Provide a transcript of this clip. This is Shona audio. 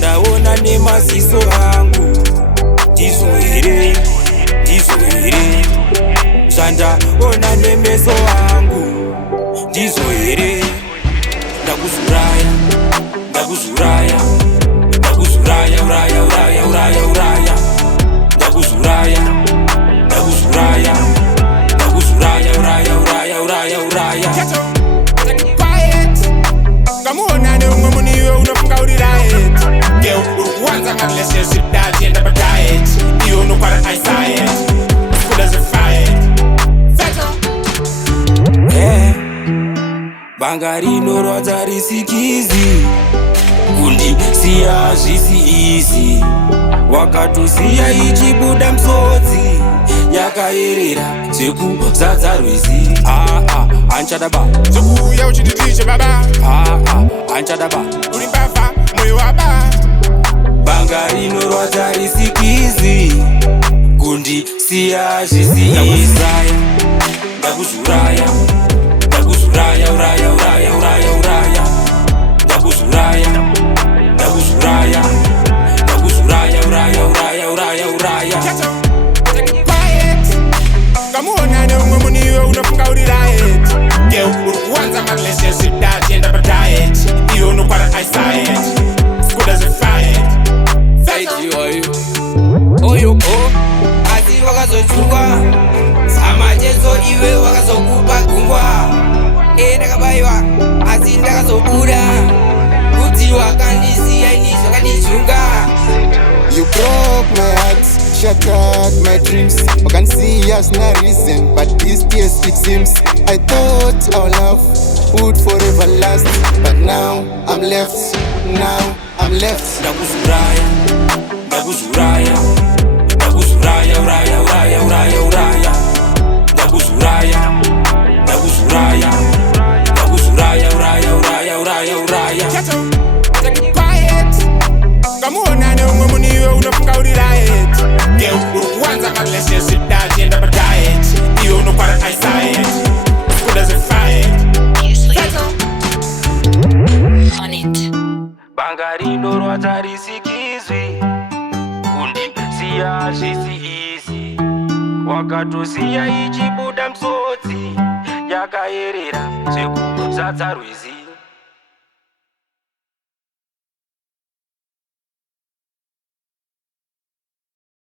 zvandaona nemaziso angu. Ndizvo here, ndizvo here, zvandaona nemeso angu. Ndizvo here, ndakuzviuraya, ndakuzviuraya, ndakuzviuraya, uraya, uraya, uraya, uraya. Ndakuzviuraya, ndakuzviuraya, ndakuzviuraya, uraya, uraya, uraya, uraya. Ghetto, take quiet. Kamuona neumwe munhu iwe unofunga uri riot. Girl, urikuwanza relationship ndachienda padiet. Iwe unokwara eyesight. Full as a fire. Ghetto. Banga rinorwadza risikizi, kundisiya zvisi izi. Wakatosiya ichibuda msodzi, yakayerera zvekuzadza rwizi. Anchadaba Zokuya uchititishe baba. Anchadaba Uri mbavha moyo waba. banga rinorwadza risikizi, kundisiya zvisi izi. Ndakuzviuraya, ndakuzviuraya, uraya, uraya, uraya, uraya. Ndakuzviuraya, ndakuzviuraya, ndakuzviuraya, uraya, uraya, uraya, uraya. Ghetto, take quiet. Kamuona neumwe munhu iwe unofunga uri riot. Girl, urikuwanza relationship ndachienda padiet. Iwe unokwara eyesight. Full as a fire. Oyoko asi wakazochungwa samajeso iwe wakazokupa gungwa. Ndakabayiwa asi ndakazobuda kuti wakandisiya ini zvakandijunga. You broke my heart, shattered my dreams. I can see us no reason, but these days it seems. I thought our love would forever last, but now I'm left, now I'm left. Ndakuzviuraya, ndakuzviuraya, ndakuzviuraya, uraya, uraya, uraya, uraya. Ndakuzviuraya, ndakuzviuraya, ndakuzviuraya, uraya, uraya, uraya, uraya. Ghetto, take quiet. Kamuona neumwe munhu iwe unofunga uri riot. Girl, urikuwanza relationship ndachienda padiet. Iwe unokwara eyesight. Full as a fire. Ghetto. On it. Banga rinorwadza risikizwi, kundisiya zvisi izi. Wakatosiya ichibuda msodzi, yakayerera zvekuzadza rwizi.